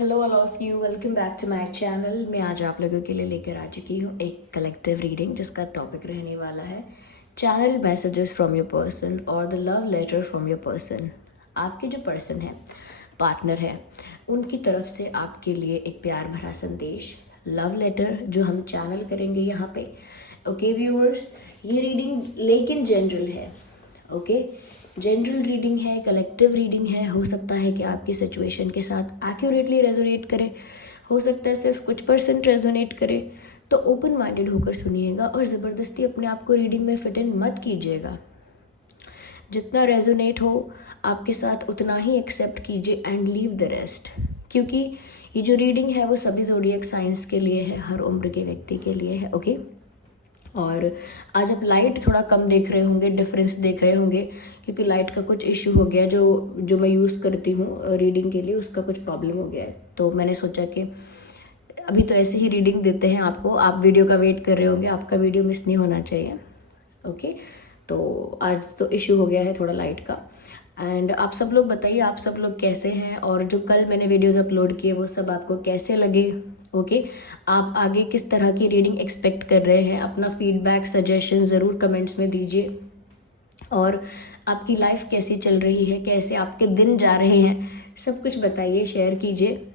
Hello all of you, welcome back to my channel. मैं आज आप लोगों के लिए लेकर आ चुकी हूँ एक कलेक्टिव रीडिंग जिसका टॉपिक रहने वाला है channel messages from your person और the love letter from your person. आपके जो पर्सन है, पार्टनर है, उनकी तरफ से आपके लिए एक प्यार भरा संदेश, लव लेटर जो हम चैनल करेंगे यहाँ पे। ओके व्यूअर्स, ये रीडिंग लेकिन जनरल है। ओके, जनरल रीडिंग है, कलेक्टिव रीडिंग है। हो सकता है कि आपकी सिचुएशन के साथ एक्यूरेटली रेजोनेट करे, हो सकता है सिर्फ कुछ परसेंट रेजोनेट करे। तो ओपन माइंडेड होकर सुनिएगा और ज़बरदस्ती अपने आप को रीडिंग में फिट इन मत कीजिएगा। जितना रेजोनेट हो आपके साथ उतना ही एक्सेप्ट कीजिए एंड लीव द रेस्ट। क्योंकि ये जो रीडिंग है वो सभी ज़ोडिएक साइंस के लिए है, हर उम्र के व्यक्ति के लिए है। ओके, और आज आप लाइट थोड़ा कम देख रहे होंगे, डिफरेंस देख रहे होंगे, क्योंकि लाइट का कुछ इशू हो गया। जो मैं यूज़ करती हूँ रीडिंग के लिए, उसका कुछ प्रॉब्लम हो गया है। तो मैंने सोचा कि अभी तो ऐसे ही रीडिंग देते हैं आपको। आप वीडियो का वेट कर रहे होंगे, आपका वीडियो मिस नहीं होना चाहिए। ओके, तो आज तो इशू हो गया है थोड़ा लाइट का। एंड आप सब लोग बताइए, आप सब लोग कैसे हैं, और जो कल मैंने वीडियोस अपलोड किए वो सब आपको कैसे लगे। ओके, आप आगे किस तरह की रीडिंग एक्सपेक्ट कर रहे हैं, अपना फीडबैक सजेशन ज़रूर कमेंट्स में दीजिए। और आपकी लाइफ कैसी चल रही है, कैसे आपके दिन जा रहे हैं, सब कुछ बताइए, शेयर कीजिए।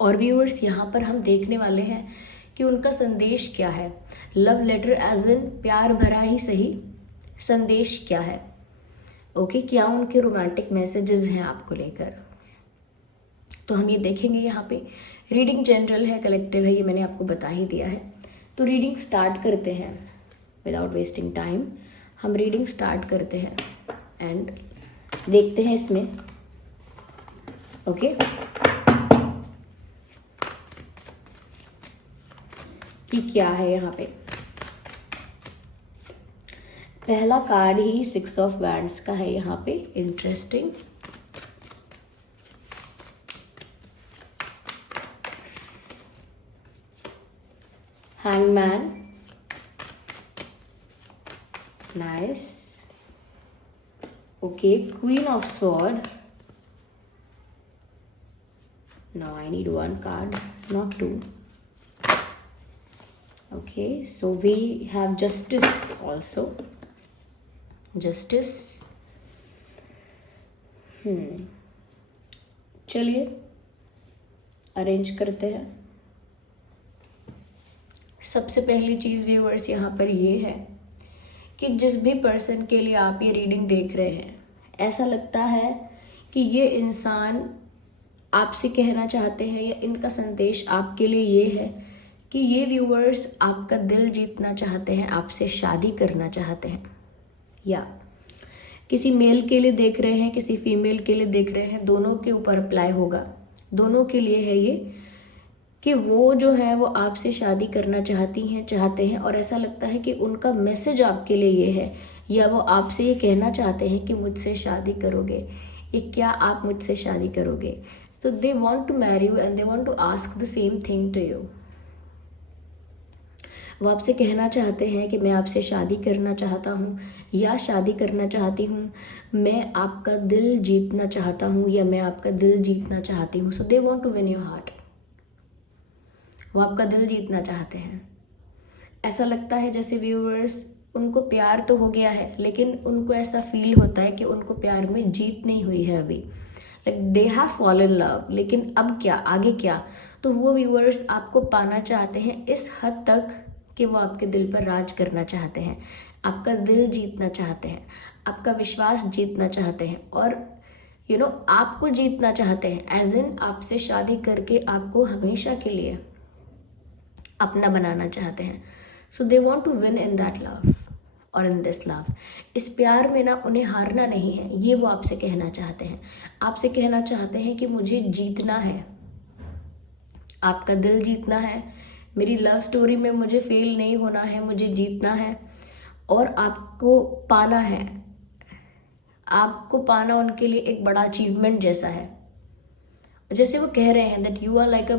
और व्यूअर्स, यहाँ पर हम देखने वाले हैं कि उनका संदेश क्या है। लव लेटर एज इन प्यार भरा ही सही, संदेश क्या है। ओके, क्या उनके रोमांटिक मैसेजेस हैं आपको लेकर, तो हम ये देखेंगे यहाँ पे। रीडिंग जनरल है, कलेक्टिव है, ये मैंने आपको बता ही दिया है। तो रीडिंग स्टार्ट करते हैं विदाउट वेस्टिंग टाइम। हम रीडिंग स्टार्ट करते हैं एंड देखते हैं इसमें। ओके, कि क्या है यहाँ पे। पहला कार्ड ही 6 ऑफ वैंड्स का है यहाँ पे, interesting. Hangman, nice. Okay, queen of sword. Now I need 1 card, not 2. Okay, so we have justice also. Justice. चलिए अरेंज करते हैं। सबसे पहली चीज़ व्यूअर्स यहाँ पर ये है कि जिस भी पर्सन के लिए आप ये रीडिंग देख रहे हैं, ऐसा लगता है कि ये इंसान आपसे कहना चाहते हैं, या इनका संदेश आपके लिए ये है कि ये व्यूअर्स आपका दिल जीतना चाहते हैं, आपसे शादी करना चाहते हैं। या किसी मेल के लिए देख रहे हैं, किसी फीमेल के लिए देख रहे हैं, दोनों के ऊपर अप्लाई होगा। दोनों के लिए है ये कि वो जो है वो आपसे शादी करना चाहते हैं। और ऐसा लगता है कि उनका मैसेज आपके लिए ये है, या वो आपसे ये कहना चाहते हैं कि मुझसे शादी करोगे, ये क्या आप मुझसे शादी करोगे। So they want to marry you and they want to ask the same thing to you. वो आपसे कहना चाहते हैं कि मैं आपसे शादी करना चाहता हूँ, या शादी करना चाहती हूँ, मैं आपका दिल जीतना चाहता हूँ, या मैं आपका दिल जीतना चाहती हूँ। So they want to win your heart. वो आपका दिल जीतना चाहते हैं। ऐसा लगता है जैसे व्यूअर्स उनको प्यार तो हो गया है, लेकिन उनको ऐसा फील होता है कि उनको प्यार में जीत नहीं हुई है अभी। Like they have fallen love, लेकिन अब क्या, आगे क्या। तो वो व्यूअर्स आपको पाना चाहते हैं इस हद तक कि वो आपके दिल पर राज करना चाहते हैं, आपका दिल जीतना चाहते हैं, आपका विश्वास जीतना चाहते हैं, और आपको जीतना चाहते हैं। एज इन आपसे शादी करके आपको हमेशा के लिए अपना बनाना चाहते हैं। So they want to win in that love और इन दिस लव। इस प्यार में ना उन्हें हारना नहीं है, ये वो आपसे कहना चाहते हैं। आपसे कहना चाहते हैं कि मुझे जीतना है, आपका दिल जीतना है, मेरी लव स्टोरी में मुझे फेल नहीं होना है, मुझे जीतना है, और आपको पाना है। आपको पाना उनके लिए एक बड़ा अचीवमेंट जैसा है। जैसे वो कह रहे हैं that you are like a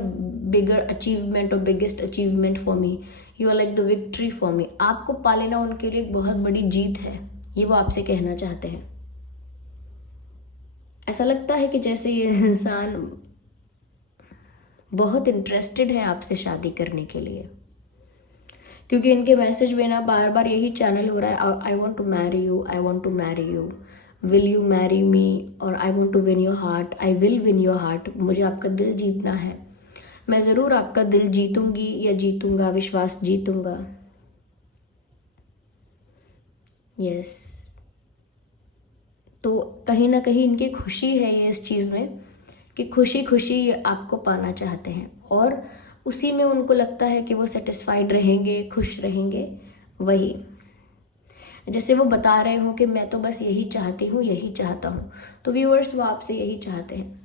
bigger achievement or biggest achievement for me, you are like the victory for me. आपको पा लेना उनके लिए एक बहुत बड़ी जीत है, ये वो आपसे कहना चाहते हैं। ऐसा लगता है कि जैसे ये इंसान बहुत इंटरेस्टेड है आपसे शादी करने के लिए, क्योंकि इनके मैसेज में ना बार बार यही चैनल हो रहा है, I want to marry you, I want to marry you, will you marry me, और I want to win your heart, I will win your heart, मुझे आपका दिल जीतना है, मैं ज़रूर आपका दिल जीतूंगी या जीतूंगा, विश्वास जीतूंगा। यस, तो कहीं ना कहीं इनकी खुशी है ये इस चीज़ में कि खुशी खुशी ये आपको पाना चाहते हैं, और उसी में उनको लगता है कि वो सेटिस्फाइड रहेंगे, खुश रहेंगे। वही जैसे वो बता रहे हो कि मैं तो बस यही चाहती हूँ, यही चाहता हूँ, तो व्यूअर्स वो आपसे यही चाहते हैं।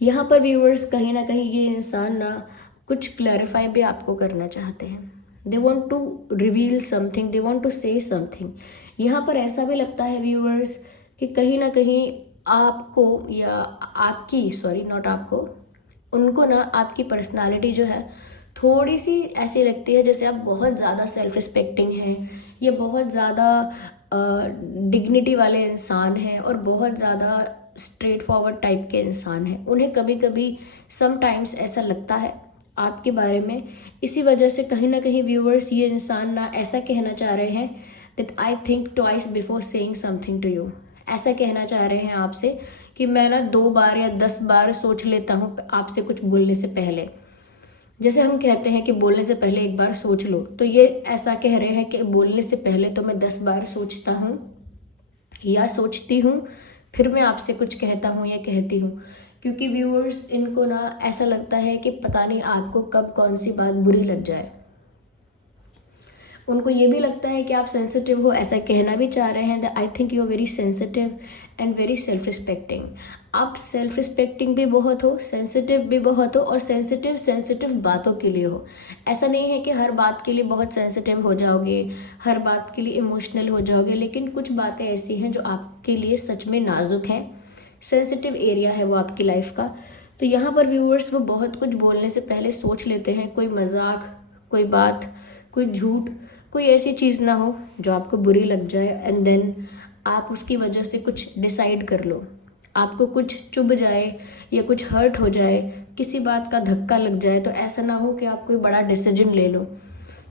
यहाँ पर व्यूअर्स कहीं ना कहीं ये इंसान ना कुछ क्लैरिफाई भी आपको करना चाहते हैं। They want to reveal something, they want to say something. यहाँ पर ऐसा भी लगता है व्यूअर्स कि कहीं ना कहीं आपको या आपकी, सॉरी नॉट आपको, उनको ना आपकी पर्सनालिटी जो है थोड़ी सी ऐसी लगती है जैसे आप बहुत ज़्यादा सेल्फ रिस्पेक्टिंग हैं, या बहुत ज़्यादा डिग्निटी वाले इंसान हैं, और बहुत ज़्यादा स्ट्रेट फॉरवर्ड टाइप के इंसान हैं। उन्हें कभी कभी समटाइम्स ऐसा लगता है आपके बारे में। इसी वजह से कहीं ना कहीं व्यूअर्स ये इंसान ना ऐसा कहना चाह रहे हैं that I think twice before saying something to you. ऐसा कहना चाह रहे हैं आपसे कि मैं ना 2 बार या 10 बार सोच लेता हूँ आपसे कुछ बोलने से पहले। जैसे हम कहते हैं कि बोलने से पहले एक बार सोच लो, तो ये ऐसा कह रहे हैं कि बोलने से पहले तो मैं 10 बार सोचता हूँ या सोचती हूँ, फिर मैं आपसे कुछ कहता हूँ या कहती हूँ। क्योंकि व्यूअर्स इनको ना ऐसा लगता है कि पता नहीं आपको कब कौन सी बात बुरी लग जाए। उनको ये भी लगता है कि आप सेंसिटिव हो, ऐसा कहना भी चाह रहे हैं। I think you are very sensitive and very self respecting. आप सेल्फ रिस्पेक्टिंग भी बहुत हो, सेंसिटिव भी बहुत हो, और सेंसिटिव बातों के लिए हो। ऐसा नहीं है कि हर बात के लिए बहुत सेंसिटिव हो जाओगे, हर बात के लिए इमोशनल हो जाओगे, लेकिन कुछ बातें ऐसी हैं जो आपके लिए सच में नाजुक हैं, सेंसिटिव एरिया है वो आपकी लाइफ का। तो यहाँ पर व्यूअर्स वो बहुत कुछ बोलने से पहले सोच लेते हैं, कोई मजाक, कोई बात, कोई झूठ, कोई ऐसी चीज़ ना हो जो आपको बुरी लग जाए, एंड देन आप उसकी वजह से कुछ डिसाइड कर लो, आपको कुछ चुभ जाए या कुछ हर्ट हो जाए, किसी बात का धक्का लग जाए, तो ऐसा ना हो कि आप कोई बड़ा डिसीजन ले लो।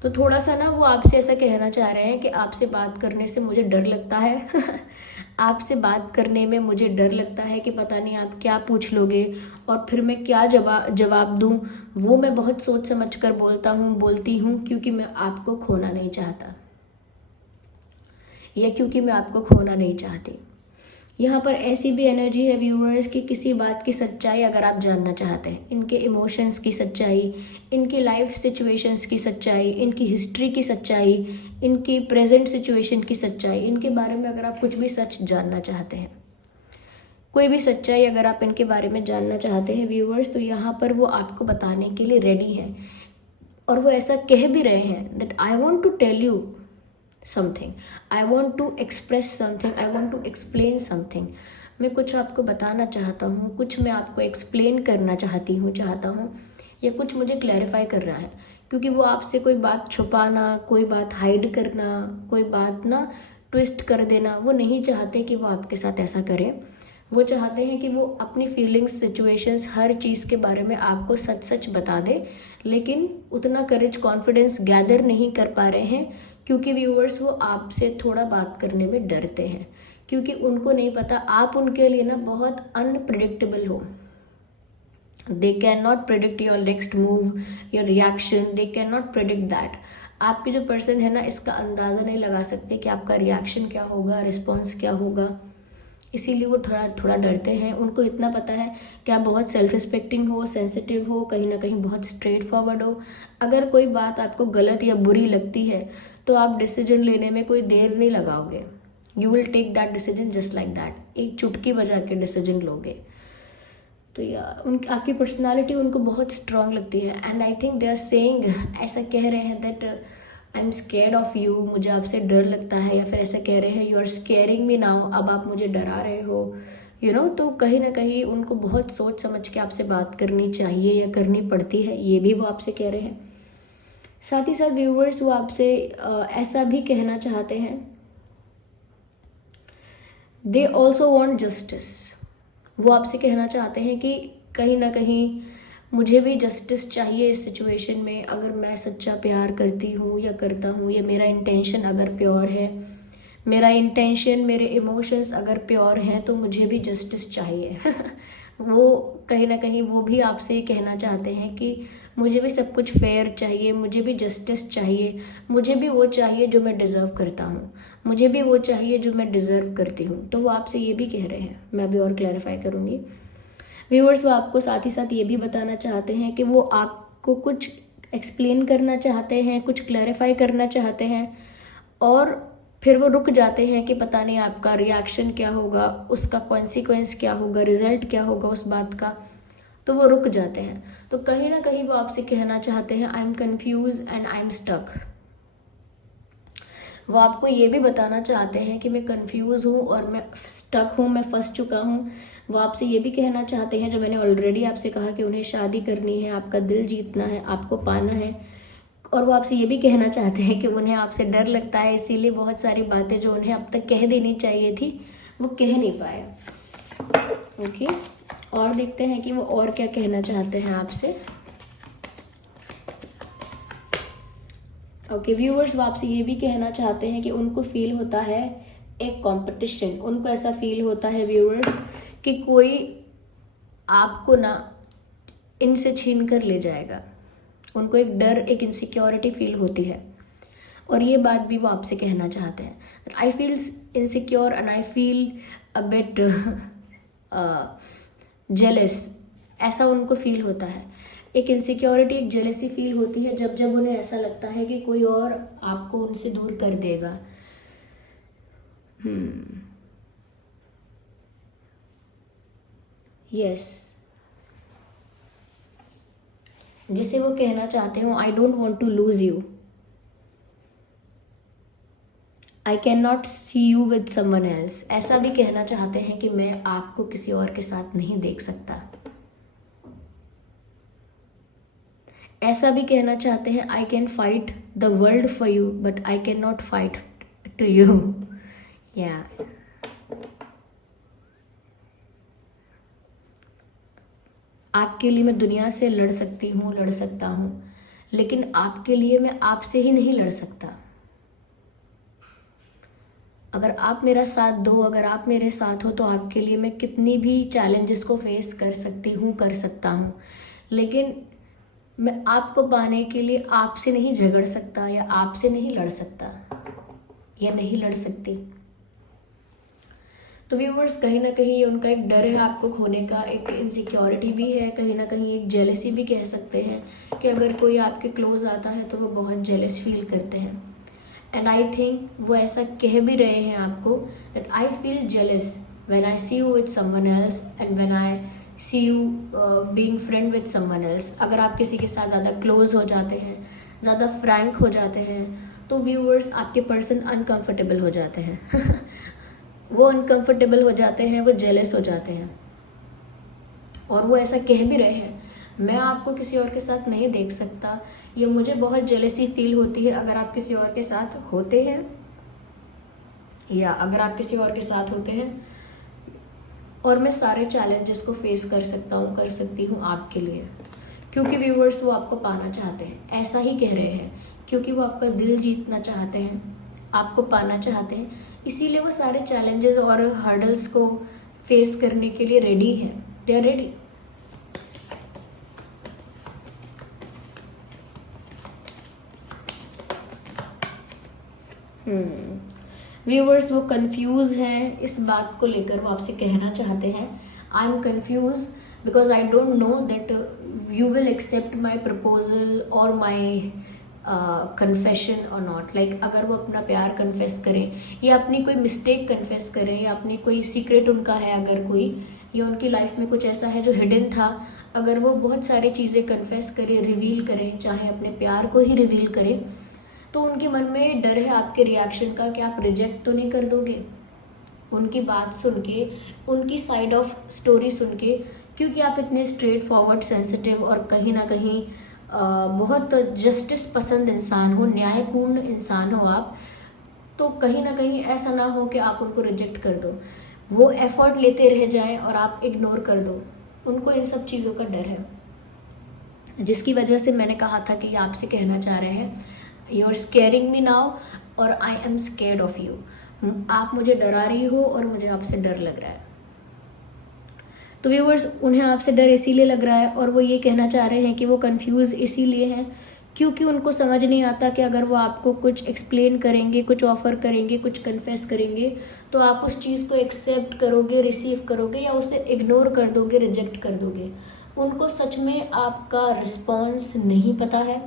तो थोड़ा सा ना वो आपसे ऐसा कहना चाह रहे हैं कि आपसे बात करने से मुझे डर लगता है आपसे बात करने में मुझे डर लगता है कि पता नहीं आप क्या पूछ लोगे और फिर मैं क्या जवाब दूं। वो मैं बहुत सोच समझ कर बोलती हूँ क्योंकि मैं आपको खोना नहीं चाहता, या क्योंकि मैं आपको खोना नहीं चाहती। यहाँ पर ऐसी भी एनर्जी है व्यूअर्स कि किसी बात की सच्चाई अगर आप जानना चाहते हैं, इनके इमोशंस की सच्चाई, इनकी लाइफ सिचुएशंस की सच्चाई, इनकी हिस्ट्री की सच्चाई, इनकी प्रेजेंट सिचुएशन की सच्चाई, इनके बारे में अगर आप कुछ भी सच जानना चाहते हैं, कोई भी सच्चाई अगर आप इनके बारे में जानना चाहते हैं व्यूअर्स, तो यहाँ पर वो आपको बताने के लिए रेडी हैं। और वो ऐसा कह भी रहे हैं that I want to tell you something, I want to express something, I want to explain something. मैं कुछ आपको बताना चाहता हूँ, कुछ मैं आपको एक्सप्लेन करना चाहता हूँ, या कुछ मुझे क्लैरिफाई करना है। क्योंकि वो आपसे कोई बात छुपाना, कोई बात हाइड करना, कोई बात ना ट्विस्ट कर देना वो नहीं चाहते कि वो आपके साथ ऐसा करें। वो चाहते हैं कि वो अपनी फीलिंग्स, सिचुएशंस, हर चीज़ के बारे में आपको सच सच बता दे, लेकिन उतना करेज, कॉन्फिडेंस गैदर नहीं कर पा रहे हैं क्योंकि व्यूअर्स वो आपसे थोड़ा बात करने में डरते हैं, क्योंकि उनको नहीं पता आप उनके लिए ना बहुत अनप्रिडिक्टेबल हो। They can not predict your next move, your reaction, they can not predict that. आपके जो पर्सन है ना इसका अंदाज़ा नहीं लगा सकते कि आपका रिएक्शन क्या होगा, रिस्पॉन्स क्या होगा, इसीलिए वो थोड़ा डरते हैं। उनको इतना पता है कि आप बहुत सेल्फ रिस्पेक्टिंग हो, सेंसिटिव हो, कहीं ना कहीं बहुत स्ट्रेट फॉरवर्ड हो। अगर कोई बात आपको गलत या बुरी लगती है तो आप डिसीजन लेने में कोई देर नहीं लगाओगे, you will take that decision just like that, एक चुटकी बजा के डिसीजन लोगे। तो या आपकी पर्सनालिटी उनको बहुत स्ट्रांग लगती है, and I think they are saying, ऐसा कह रहे हैं that I am scared of you, मुझे आपसे डर लगता है, या फिर ऐसा कह रहे हैं you are scaring me now, अब आप मुझे डरा रहे हो, यू नो। तो कहीं ना कहीं उनको बहुत सोच समझ के आपसे बात करनी चाहिए या करनी पड़ती है, ये भी वो आपसे कह रहे हैं। साथ ही साथ व्यूअर्स वो आपसे ऐसा भी कहना चाहते हैं, दे ऑल्सो वॉन्ट जस्टिस। वो आपसे कहना चाहते हैं कि कहीं ना कहीं मुझे भी जस्टिस चाहिए इस सिचुएशन में। अगर मैं सच्चा प्यार करती हूँ या करता हूँ, या मेरा इंटेंशन अगर प्योर है, मेरा इंटेंशन, मेरे इमोशंस अगर प्योर हैं, तो मुझे भी जस्टिस चाहिए। वो कहीं ना कहीं वो भी आपसे ये कहना चाहते हैं कि मुझे भी सब कुछ फेयर चाहिए, मुझे भी जस्टिस चाहिए, मुझे भी वो चाहिए जो मैं डिज़र्व करता हूँ, मुझे भी वो चाहिए जो मैं डिज़र्व करती हूँ। तो वो आपसे ये भी कह रहे हैं, मैं भी और क्लैरिफाई करूँगी व्यूअर्स। वो आपको साथ ही साथ ये भी बताना चाहते हैं कि वो आपको कुछ एक्सप्लेन करना चाहते हैं, कुछ क्लैरिफाई करना चाहते हैं, और फिर वो रुक जाते हैं कि पता नहीं आपका रिएक्शन क्या होगा, उसका कॉन्सिक्वेंस क्या होगा, रिजल्ट क्या होगा उस बात का। तो वो रुक जाते हैं। तो कहीं ना कहीं वो आपसे कहना चाहते हैं I am confuse and I am stuck. वो आपको ये भी बताना चाहते हैं कि मैं कंफ्यूज हूँ और मैं स्टक हूँ, मैं फंस चुका हूँ। वो आपसे ये भी कहना चाहते हैं, जो मैंने ऑलरेडी आपसे कहा, कि उन्हें शादी करनी है, आपका दिल जीतना है, आपको पाना है। और वो आपसे ये भी कहना चाहते हैं कि उन्हें आपसे डर लगता है, इसीलिए बहुत सारी बातें जो उन्हें अब तक कह देनी चाहिए थी वो कह नहीं पाए। ओके, और देखते हैं कि वो और क्या कहना चाहते हैं आपसे। ओके व्यूअर्स, वो आपसे ये भी कहना चाहते हैं कि उनको फील होता है एक कंपटीशन। उनको ऐसा फील होता है व्यूअर्स कि कोई आपको ना इनसे छीन कर ले जाएगा। उनको एक डर, एक इनसिक्योरिटी फील होती है, और ये बात भी वो आपसे कहना चाहते हैं। I feel insecure and I feel a bit jealous. ऐसा उनको फील होता है, एक इनसिक्योरिटी, एक जेलेसी फील होती है जब जब उन्हें ऐसा लगता है कि कोई और आपको उनसे दूर कर देगा। यस, जिसे वो कहना चाहते हो I don't want to lose you, I can not see you with someone else. ऐसा भी कहना चाहते हैं कि मैं आपको किसी और के साथ नहीं देख सकता। ऐसा भी कहना चाहते हैं I can fight the world for you but I can not fight to you. या आपके लिए मैं दुनिया से लड़ सकती हूँ, लड़ सकता हूँ, लेकिन आपके लिए मैं आपसे ही नहीं लड़ सकता। अगर आप मेरा साथ दो, अगर आप मेरे साथ हो, तो आपके लिए मैं कितनी भी चैलेंजेस को फेस कर सकती हूँ, कर सकता हूँ, लेकिन मैं आपको पाने के लिए आपसे नहीं झगड़ सकता, या आपसे नहीं लड़ सकता, या नहीं लड़ सकती। तो व्यूअर्स, कहीं ना कहीं ये उनका एक डर है आपको खोने का, एक इनसिक्योरिटी भी है, कहीं ना कहीं एक जेलसी भी कह सकते हैं कि अगर कोई आपके क्लोज आता है तो वो बहुत जेलस फील करते हैं। एंड आई थिंक वो ऐसा कह भी रहे हैं आपको that I feel jealous when I see you with someone else and when I see you being friend with someone else. अगर आप किसी के साथ ज़्यादा क्लोज हो जाते हैं, ज़्यादा फ्रैंक हो जाते हैं, तो व्यूअर्स आपके पर्सन अनकंफर्टेबल हो जाते हैं। वो अनकंफर्टेबल हो जाते हैं, वो जेलस हो जाते हैं, और वो ऐसा कह भी रहे हैं मैं आपको किसी और के साथ नहीं देख सकता, ये मुझे बहुत जेलसी फील होती है अगर आप किसी और के साथ होते हैं, या अगर आप किसी और के साथ होते हैं, और मैं सारे चैलेंजेस को फेस कर सकता हूँ, कर सकती हूँ आपके लिए। क्योंकि व्यूअर्स वो आपको पाना चाहते हैं, ऐसा ही कह रहे हैं, क्योंकि वो आपका दिल जीतना चाहते हैं, आपको पाना चाहते हैं, इसीलिए वो सारे चैलेंजेस और हर्डल्स को फेस करने के लिए रेडी हैं। They are ready. व्यूअर्स, वो कंफ्यूज हैं इस बात को लेकर, वो आपसे कहना चाहते हैं I am confuse because I don't know that you will accept my proposal और माई कन्फेशन और नॉट। लाइक अगर वो अपना प्यार कन्फेस करें, या अपनी कोई मिस्टेक कन्फेस करें, या अपनी कोई सीक्रेट उनका है अगर कोई, या उनकी लाइफ में कुछ ऐसा है जो हिडन था, अगर वो बहुत सारी चीज़ें कन्फेस करें, रिवील करें, चाहे अपने प्यार को ही रिवील करें, तो उनके मन में डर है आपके रिएक्शन का कि आप रिजेक्ट तो नहीं कर दोगे उनकी बात सुन के, उनकी साइड ऑफ स्टोरी सुन के, क्योंकि आप इतने स्ट्रेट फॉरवर्ड, सेंसिटिव और कहीं ना कहीं बहुत जस्टिस पसंद इंसान हो, न्यायपूर्ण इंसान हो आप, तो कहीं ना कहीं ऐसा ना हो कि आप उनको रिजेक्ट कर दो। वो एफर्ट लेते रह जाएं और आप इग्नोर कर दो, उनको इन सब चीज़ों का डर है, जिसकी वजह से मैंने कहा था कि आपसे कहना चाह रहे हैं you are scaring me now और I am scared of you. आप मुझे डरा रही हो और मुझे आपसे डर लग रहा है। तो व्यूअर्स, उन्हें आपसे डर इसीलिए लग रहा है और वो ये कहना चाह रहे हैं कि वो कंफ्यूज इसीलिए हैं क्योंकि उनको समझ नहीं आता कि अगर वो आपको कुछ एक्सप्लेन करेंगे, कुछ ऑफ़र करेंगे, कुछ कन्फेस करेंगे, तो आप उस चीज़ को एक्सेप्ट करोगे, रिसीव करोगे या उसे इग्नोर कर दोगे, रिजेक्ट कर दोगे। उनको सच में आपका रिस्पॉन्स नहीं पता है,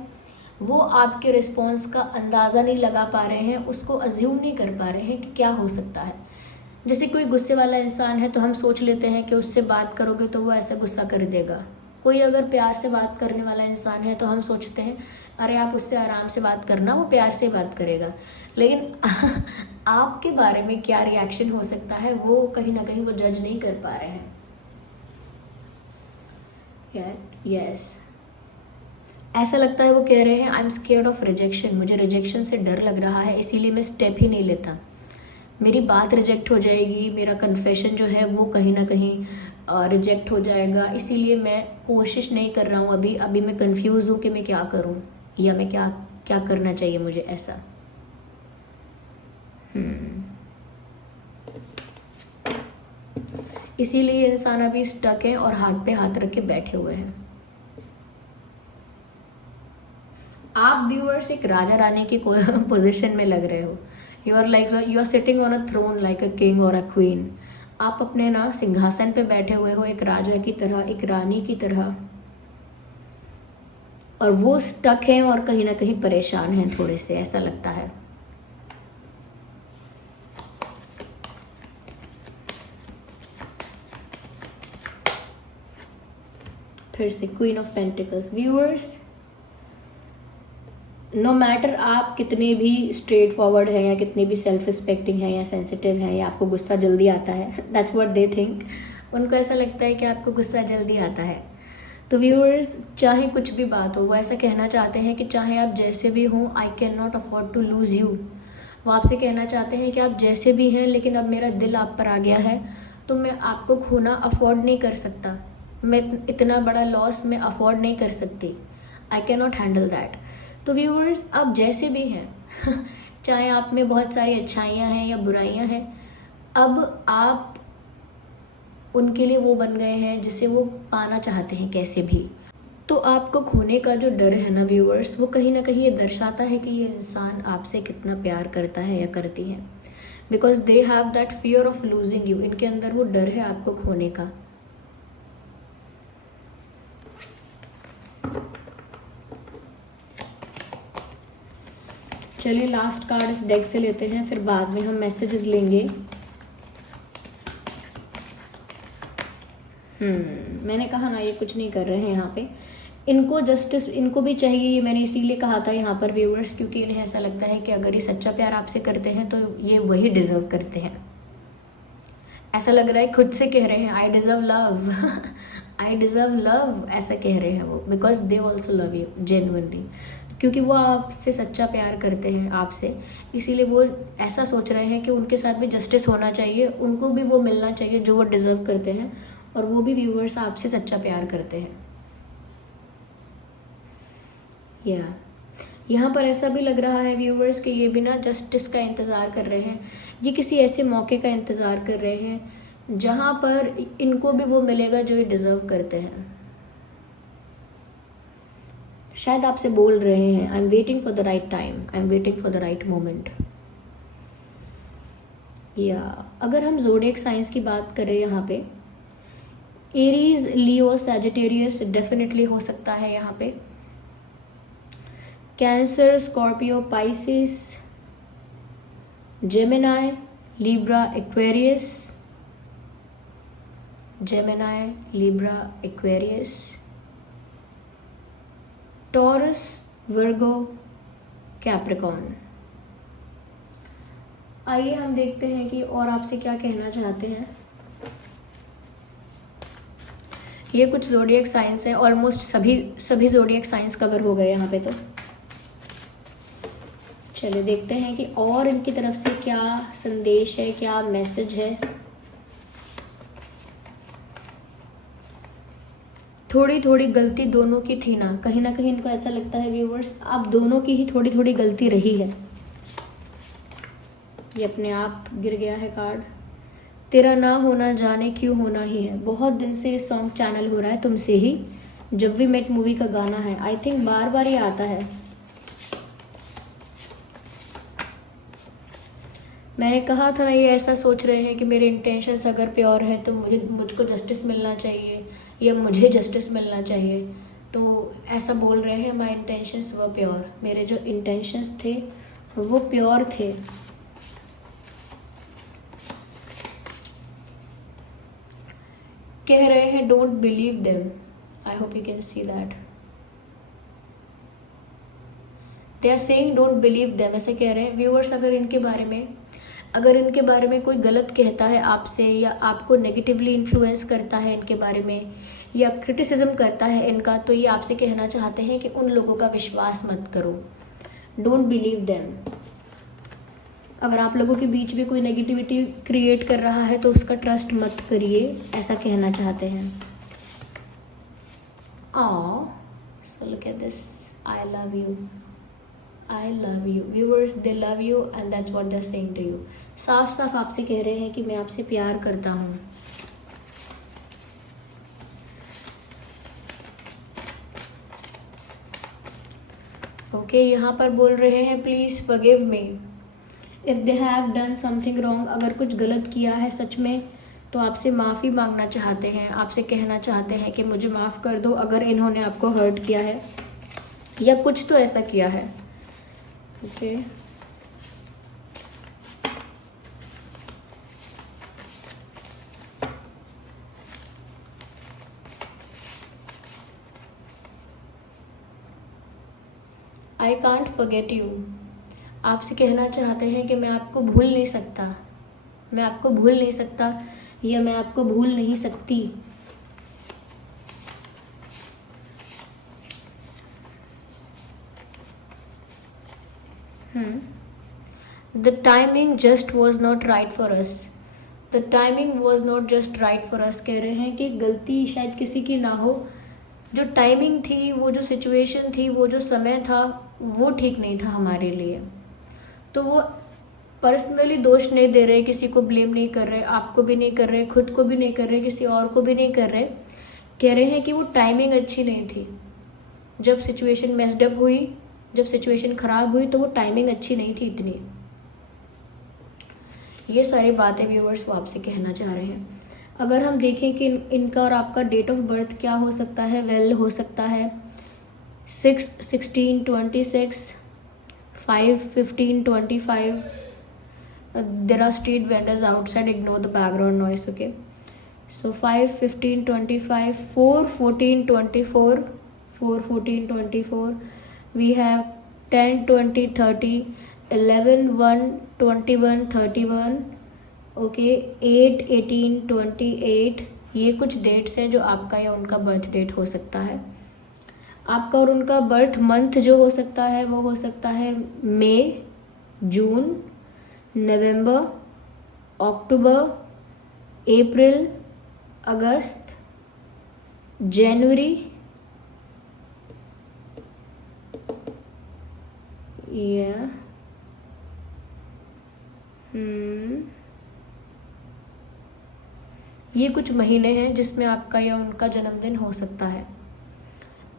वो आपके रिस्पॉन्स का अंदाज़ा नहीं लगा पा रहे हैं, उसको अज्यूम नहीं कर पा रहे हैं कि क्या हो सकता है। जैसे कोई गुस्से वाला इंसान है तो हम सोच लेते हैं कि उससे बात करोगे तो वो ऐसा गुस्सा कर देगा। कोई अगर प्यार से बात करने वाला इंसान है तो हम सोचते हैं अरे आप उससे आराम से बात करना, वो प्यार से बात करेगा। लेकिन आपके बारे में क्या रिएक्शन हो सकता है वो कहीं ना कहीं वो जज नहीं कर पा रहे हैं। यस, ऐसा लगता है वो कह रहे हैं I am scared of rejection, मुझे रिजेक्शन से डर लग रहा है, इसीलिए मैं स्टेप ही नहीं लेता। मेरी बात रिजेक्ट हो जाएगी, मेरा कन्फेशन जो है वो कहीं ना कहीं रिजेक्ट हो जाएगा, इसीलिए मैं कोशिश नहीं कर रहा हूँ। अभी मैं कंफ्यूज हूँ कि मैं क्या करूँ या मैं क्या क्या करना चाहिए मुझे ऐसा। इसीलिए इंसान अभी स्टक है और हाथ पे हाथ रख के बैठे हुए हैं। आप व्यूअर्स एक राजा रानी की पोजीशन में लग रहे हो। You are sitting on a throne like a king और अ क्वीन। आप अपने ना सिंहासन पे बैठे हुए हो एक राजा की तरह, एक रानी की तरह, और वो स्टक हैं और कहीं ना कहीं परेशान हैं थोड़े से, ऐसा लगता है। फिर से queen of pentacles. Viewers, no matter आप कितने भी स्ट्रेट फॉरवर्ड हैं या कितने भी सेल्फ रिस्पेक्टिंग हैं या सेंसिटिव हैं या आपको गुस्सा जल्दी आता है, दैट्स व्हाट दे थिंक। उनको ऐसा लगता है कि आपको गुस्सा जल्दी आता है। तो व्यूअर्स, चाहे कुछ भी बात हो, वो ऐसा कहना चाहते हैं कि चाहे आप जैसे भी हों, I can not afford to lose you. वो आपसे कहना चाहते हैं कि आप जैसे भी हैं, लेकिन अब मेरा दिल आप पर आ गया है तो मैं आपको खोना अफोर्ड नहीं कर सकता। मैं इतना बड़ा लॉस मैं अफोर्ड नहीं कर सकती। आई कैन नॉट हैंडल दैट। तो व्यूअर्स, आप जैसे भी हैं चाहे आप में बहुत सारी अच्छाइयाँ हैं या बुराइयाँ हैं, अब आप उनके लिए वो बन गए हैं जिसे वो पाना चाहते हैं कैसे भी। तो आपको खोने का जो डर है ना व्यूअर्स, वो कहीं ना कहीं ये दर्शाता है कि ये इंसान आपसे कितना प्यार करता है या करती है, because they have that fear of losing you. इनके अंदर वो डर है आपको खोने का। चलिए लास्ट कार्ड इस डेक से लेते हैं, फिर बाद में हम मैसेजेस लेंगे। मैंने कहा ना ये कुछ नहीं कर रहे हैं यहाँ पे। इनको जस्टिस इनको भी चाहिए, ये मैंने इसीलिए कहा था यहाँ पर व्यूअर्स, क्योंकि इन्हें ऐसा लगता है कि अगर ये सच्चा प्यार आपसे करते हैं तो ये वही डिजर्व करते हैं। ऐसा लग रहा है खुद से कह रहे हैं I deserve love I deserve love, ऐसा कह रहे हैं वो, because they also love you genuinely. क्योंकि वो आपसे सच्चा प्यार करते हैं आपसे, इसीलिए वो ऐसा सोच रहे हैं कि उनके साथ भी जस्टिस होना चाहिए, उनको भी वो मिलना चाहिए जो वो डिज़र्व करते हैं, और वो भी व्यूअर्स आपसे सच्चा प्यार करते हैं। या यहाँ पर ऐसा भी लग रहा है व्यूअर्स कि ये भी ना जस्टिस का इंतज़ार कर रहे हैं। ये किसी ऐसे मौके का इंतज़ार कर रहे हैं जहाँ पर इनको भी वो मिलेगा जो ये डिज़र्व करते हैं। शायद आपसे बोल रहे हैं I am waiting for the right time, I am waiting for the right moment. या अगर हम ज़ोडिएक साइंस की बात करें यहाँ पे, एरीज, लियो, सैजिटेरियस डेफिनेटली हो सकता है यहाँ पे। Cancer, Scorpio, Pisces, Gemini, Libra, Aquarius, Gemini, Libra, Aquarius, Taurus, Virgo, Capricorn. आइए हम देखते हैं कि और आपसे क्या कहना चाहते हैं। ये कुछ ज़ोडिएक साइंस है, ऑलमोस्ट सभी ज़ोडिएक साइंस कवर हो गए यहाँ पे। तो चलिए देखते हैं कि और इनकी तरफ से क्या संदेश है, क्या मैसेज है। थोड़ी थोड़ी गलती दोनों की थी ना कहीं इनको ऐसा लगता है व्यूवर्स, आप दोनों की ही थोड़ी थोड़ी गलती रही है। ये अपने आप गिर गया है कार्ड। तेरा ना होना जाने क्यों होना ही है। बहुत दिन से ये सॉन्ग चैनल हो रहा है तुमसे ही, जब वी मेट मूवी का गाना है। आई थिंक बार बार ये आता है। मैंने कहा था ना, ये ऐसा सोच रहे हैं कि मेरे इंटेंशंस अगर प्योर है तो मुझको जस्टिस मिलना चाहिए या मुझे जस्टिस मिलना चाहिए। तो ऐसा बोल रहे हैं, माई इंटेंशंस वो प्योर, मेरे जो इंटेंशंस थे वो प्योर थे। कह रहे हैं don't believe them. I hope you can see that. They are saying don't believe them, ऐसे कह रहे हैं व्यूअर्स। अगर इनके बारे में कोई गलत कहता है आपसे, या आपको नेगेटिवली इन्फ्लुएंस करता है इनके बारे में, या क्रिटिसिज्म करता है इनका, तो ये आपसे कहना चाहते हैं कि उन लोगों का विश्वास मत करो। Don't believe them. अगर आप लोगों के बीच में कोई नेगेटिविटी क्रिएट कर रहा है तो उसका ट्रस्ट मत करिए, ऐसा कहना चाहते हैं। So look at this. I love you. I love you. Viewers, they love you and that's what they're saying to you. साफ साफ आपसे कह रहे हैं कि मैं आपसे प्यार करता हूँ। ओके, यहाँ पर बोल रहे हैं please forgive me if they have done something wrong. अगर कुछ गलत किया है सच में तो आपसे माफ़ी मांगना चाहते हैं, आपसे कहना चाहते हैं कि मुझे माफ़ कर दो अगर इन्होंने आपको हर्ट किया है या कुछ तो ऐसा किया है। Okay, I can't forget you. आपसे कहना चाहते हैं कि मैं आपको भूल नहीं सकता, मैं आपको भूल नहीं सकता या मैं आपको भूल नहीं सकती। The timing just was not right for us. The timing was not just right for us. कह रहे हैं कि गलती शायद किसी की ना हो, जो टाइमिंग थी, वो जो सिचुएशन थी, वो जो समय था, वो ठीक नहीं था हमारे लिए। तो वो पर्सनली दोष नहीं दे रहे, किसी को ब्लेम नहीं कर रहे, आपको भी नहीं कर रहे, खुद को भी नहीं कर रहे, किसी और को भी नहीं कर रहे। कह रहे हैं कि वो टाइमिंग अच्छी नहीं थी। जब सिचुएशन मेस्ड अप हुई, जब सिचुएशन ख़राब हुई, तो वो टाइमिंग अच्छी नहीं थी इतनी। ये सारी बातें व्यूअर्स वो आपसे कहना चाह रहे हैं। अगर हम देखें कि इनका और आपका डेट ऑफ बर्थ क्या हो सकता है, वेल हो सकता है 6/16/26, 5/15/25. There are street vendors outside, ignore the background noise, okay? So 5/15/25, 4/14/24, 4/14/24. We have 10/20/30, 11/1/21/31, okay, 8/18/28. ये कुछ डेट्स हैं जो आपका या उनका बर्थ डेट हो सकता है। आपका और उनका बर्थ मंथ जो हो सकता है वो हो सकता है मई, जून, नवंबर, अक्टूबर, अप्रैल, अगस्त, जनवरी, ये कुछ महीने हैं जिसमें आपका या उनका जन्मदिन हो सकता है।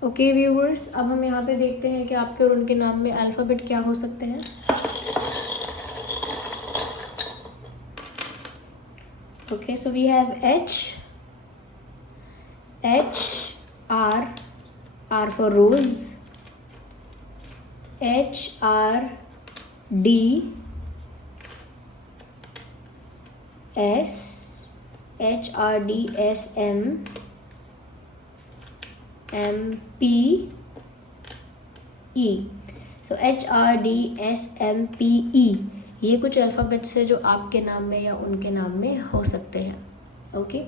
ओके व्यूवर्स, अब हम यहाँ पे देखते हैं कि आपके और उनके नाम में अल्फ़ाबेट क्या हो सकते हैं। Okay, so we have H, R, R for rose, HR, D, S, HRD, SM, MP, E. So HRDSMPE, ये कुछ अल्फ़ाबेट्स है जो आपके नाम में या उनके नाम में हो सकते हैं। ओके,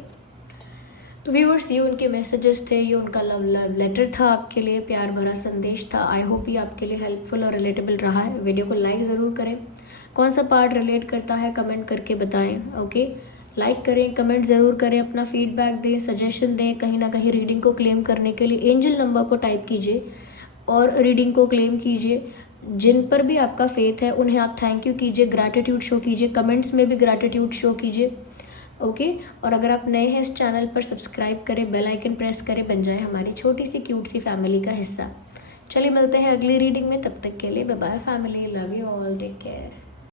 तो व्यूअर्स, ये उनके मैसेजेस थे, ये उनका लव लेटर था आपके लिए, प्यार भरा संदेश था। आई होप ये आपके लिए हेल्पफुल और रिलेटेबल रहा है। वीडियो को लाइक ज़रूर करें। कौन सा पार्ट रिलेट करता है कमेंट करके बताएं। ओके, लाइक करें, कमेंट ज़रूर करें, अपना फीडबैक दें, सजेशन दें। कहीं ना कहीं रीडिंग को क्लेम करने के लिए एंजल नंबर को टाइप कीजिए और रीडिंग को क्लेम कीजिए। जिन पर भी आपका फेथ है उन्हें आप थैंक यू कीजिए, ग्रैटिट्यूड शो कीजिए, कमेंट्स में भी ग्रैटिट्यूड शो कीजिए। ओके, और अगर आप नए हैं इस चैनल पर, सब्सक्राइब करें, बेल आइकन प्रेस करें, बन जाए हमारी छोटी सी क्यूट सी फैमिली का हिस्सा। चलिए मिलते हैं अगली रीडिंग में, तब तक के लिए bye bye family, love you all, take care.